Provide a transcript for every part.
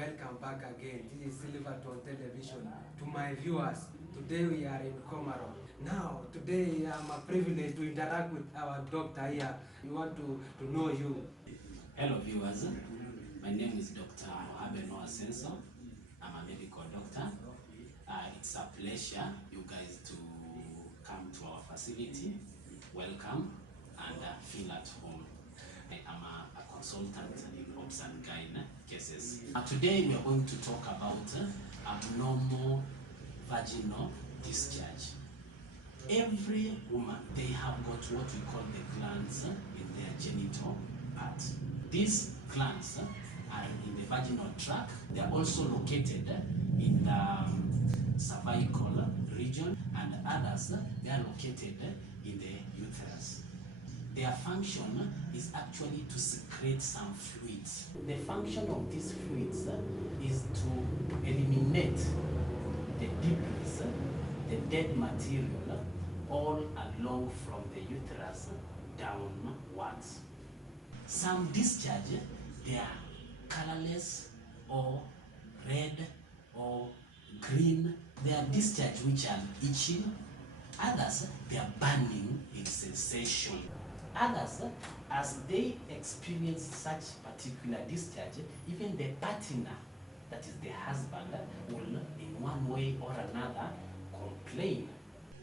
Welcome back again. This is Silverton Television. To my viewers, today we are in Komaro. Now, today I'm a privilege to interact with our doctor here. We want to know you. Hello viewers, my name is Dr. Abeno Asenso. I'm a medical doctor. It's a pleasure you guys to come to our facility. Welcome and feel at home. I'm a consultant in obs and gyne cases. Today we are going to talk about abnormal vaginal discharge. Every woman, they have got what we call the glands in their genital part. These glands are in the vaginal tract. They are also located in the cervical region, and others, they are located in the uterus. Their function is actually to secrete some fluids. The function of these fluids is to eliminate the debris, the dead material, all along from the uterus downwards. Some discharge, they are colorless or red or green. They are discharge which are itching. Others, they are burning in sensation. Others, as they experience such particular discharge, even the partner, that is the husband, will in one way or another complain.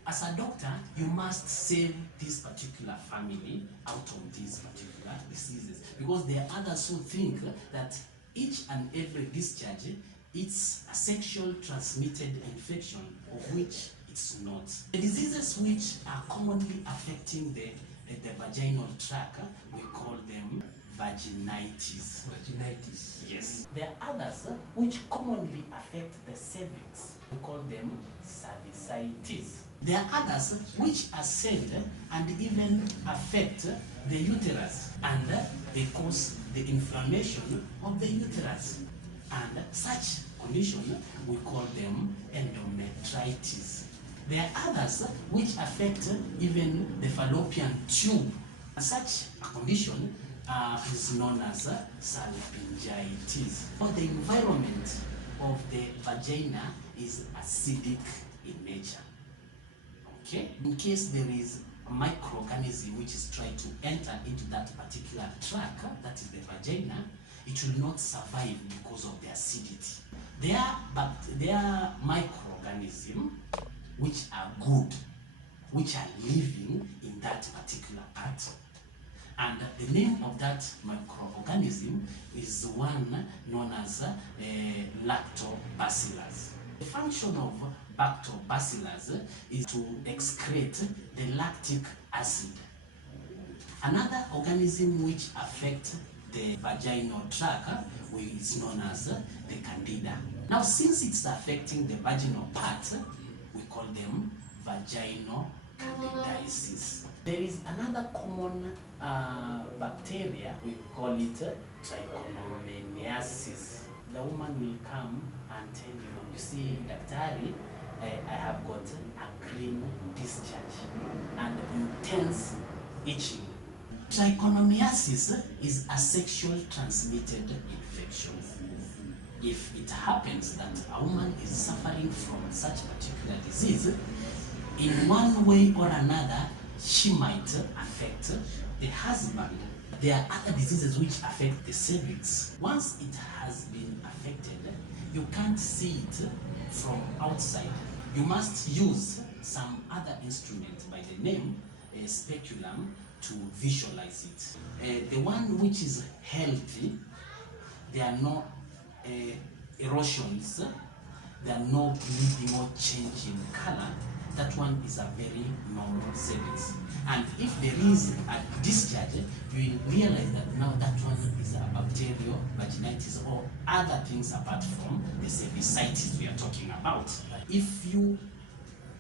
As a doctor, you must save this particular family out of these particular diseases, because there are others who think that each and every discharge, it's a sexual transmitted infection, of which it's not. The diseases which are commonly affecting the vaginal tract, we call them vaginitis. Vaginitis. Yes. There are others which commonly affect the cervix. We call them cervicitis. There are others which ascend and even affect the uterus, and they cause the inflammation of the uterus. And such condition, we call them endometritis. There are others which affect even the fallopian tube. Such a condition is known as salpingitis. The environment of the vagina is acidic in nature. Okay? In case there is a microorganism which is trying to enter into that particular tract, that is the vagina, it will not survive because of the acidity. There are microorganisms which are good, which are living in that particular part. And the name of that microorganism is one known as lactobacillus. The function of lactobacillus is to excrete the lactic acid. Another organism which affects the vaginal tract is known as the candida. Now, since it's affecting the vaginal part, we call them vaginal candidiasis. There is another common bacteria, we call it trichomoniasis. The woman will come and tell you see, Daktari, I have got a green discharge and intense itching. Trichomoniasis is a sexual transmitted infection. If it happens that a woman is suffering from such particular disease, in one way or another, she might affect the husband. There are other diseases which affect the cervix. Once it has been affected, you can't see it from outside. You must use some other instrument by the name speculum to visualize it. The one which is healthy, there are no erosions, there are no bleeding or change in color. That one is a very normal cervix. And if there is a discharge, you will realize that now that one is a bacterial vaginitis or other things apart from the cervicitis we are talking about. If you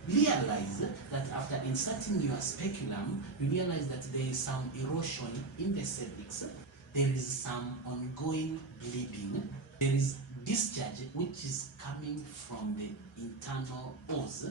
realize that after inserting your speculum, you realize that there is some erosion in the cervix, there is some ongoing bleeding, there is discharge which is coming from the internal os,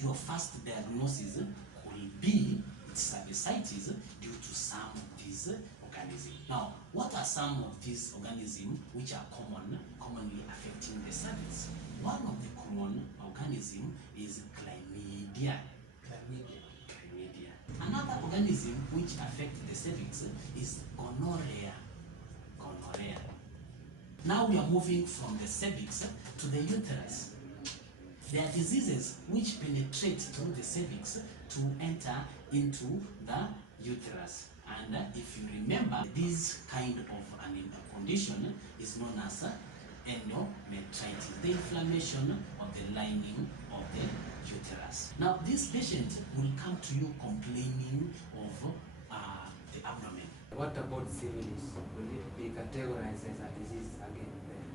your first diagnosis will be cervicitis due to some of these organism. Now, what are some of these organisms which are commonly affecting the cervix? One of the common organism is chlamydia. Chlamydia. Another organism which affects the cervix is gonorrhea. Gonorrhea. Now we are moving from the cervix to the uterus. There are diseases which penetrate through the cervix to enter into the uterus. And if you remember, this kind of an condition is known as endometritis, the inflammation of the lining of the uterus. Now, this patient will come to you complaining of the abdomen. What about syphilis? Will it be categorized as a disease again?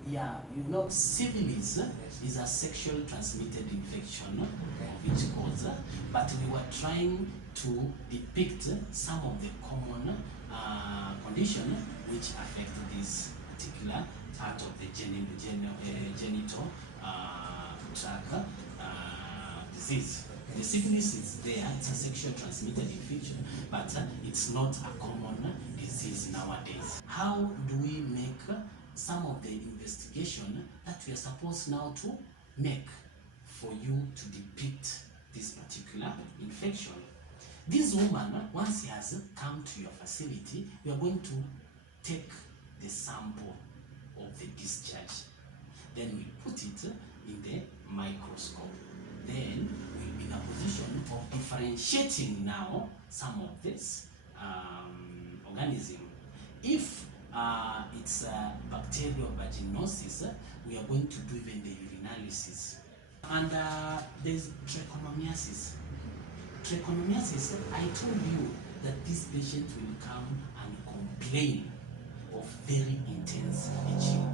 Yeah, you know, syphilis is a sexual transmitted infection of which cause, but we were trying to depict some of the common conditions which affect this particular part of the genital tract disease. The syphilis is there, it's a sexual transmitted infection, but it's not a common disease nowadays. How do we make some of the investigation that we are supposed now to make for you to depict this particular infection? This woman, once she has come to your facility, we are going to take the sample of the discharge. Then we put it in the microscope. Then we'll be in a position of differentiating now some of this organism. If it's bacterial vaginosis, we are going to do even the urinalysis. And there's trichomoniasis. Trichomoniasis, I told you that this patient will come and complain of very intense itching.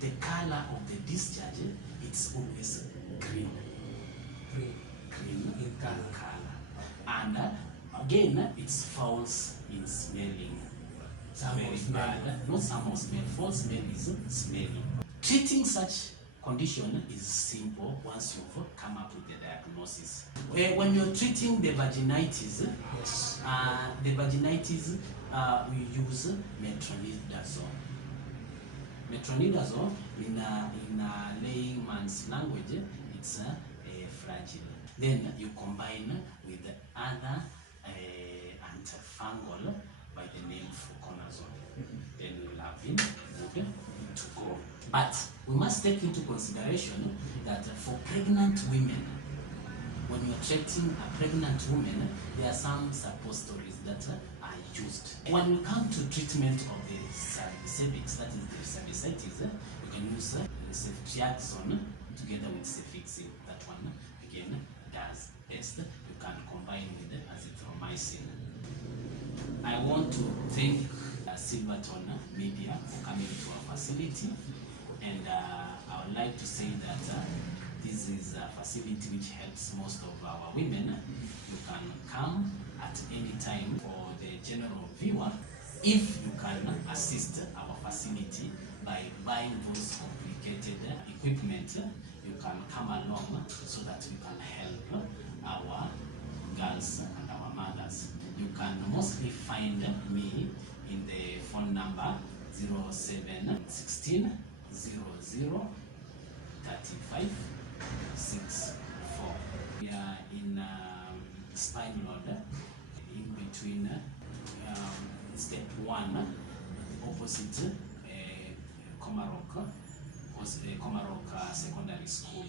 The color of the discharge, it's always green. Green in color. And again, it's false in smelling. Very bad. Not somehow smell. False smell is smelling. Treating such condition is simple once you've come up with the diagnosis. When you're treating the vaginitis, we use metronidazole. Metronidazole, in a layman's language, it's fragile. Then you combine with other antifungal by the name fluconazole. Then you'll have him good to go. But we must take into consideration that for pregnant women, when you are treating a pregnant woman, there are some suppositories that are used. When you come to treatment of the cervix, that is the cervicitis, you can use ceftriaxone together with cefixime. That one again does best. You can combine with azithromycin. I want to thank Silverton Media for coming to our facility, and I would like to say that this is a facility which helps most of our women. You can come at any time. For the general viewer, if you can assist our facility by buying those complicated equipment, you can come along so that we can help our girls and our mothers. You can mostly find me in the phone number 0716 00 35 64. We are in spine node in between step 1 opposite Komarok Secondary School.